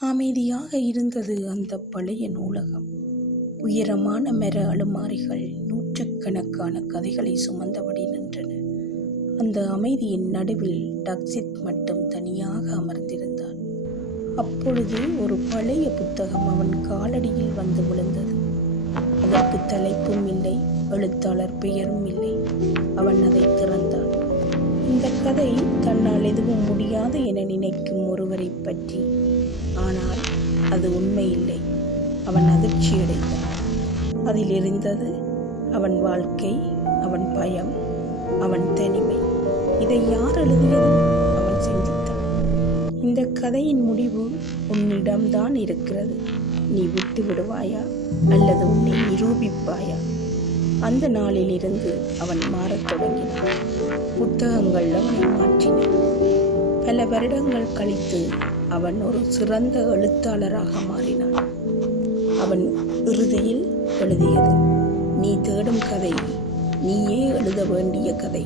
அமைதியாக இருந்தது அந்த பழைய நூலகம். உயரமான மர அலுமாரிகள் நூற்றுக்கணக்கான கதைகளை சுமந்தபடி நின்றன. அந்த அமைதியின் நடுவில் டக்சித் மட்டும் தனியாக அமர்ந்திருந்தான். அப்பொழுது ஒரு பழைய புத்தகம் அவன் காலடியில் வந்து விழுந்தது. அதற்கு தலைப்பும் இல்லை, எழுத்தாளர் பெயரும் இல்லை. அவன் அதை திறந்தான். இந்த கதை தன்னால் எதுவும் முடியாது என நினைக்கும் ஒருவரை பற்றி. ஆனால் அது உண்மையில்லை. அவன் அதிர்ச்சியடைந்தான். அதில் இருந்தது அவன் வாழ்க்கை, அவன் பயம், அவன் தனிமை. இதை யார் எழுதியது? அவன் சிந்தித்தான். இந்த கதையின் முடிவு உன்னிடம்தான் இருக்கிறது. நீ விட்டு விடுவாயா அல்லது உன்னை நிரூபிப்பாயா? அந்த நாளில் இருந்து அவன் மாறத் தொடங்கினான். புத்தகங்கள் அவனை மாற்றின. பல வருடங்கள் கழித்து அவன் ஒரு சிறந்த எழுத்தாளராக மாறினான். அவன் இறுதியில் எழுதியது, நீ தேடும் கதை, நீயே எழுத வேண்டிய கதை.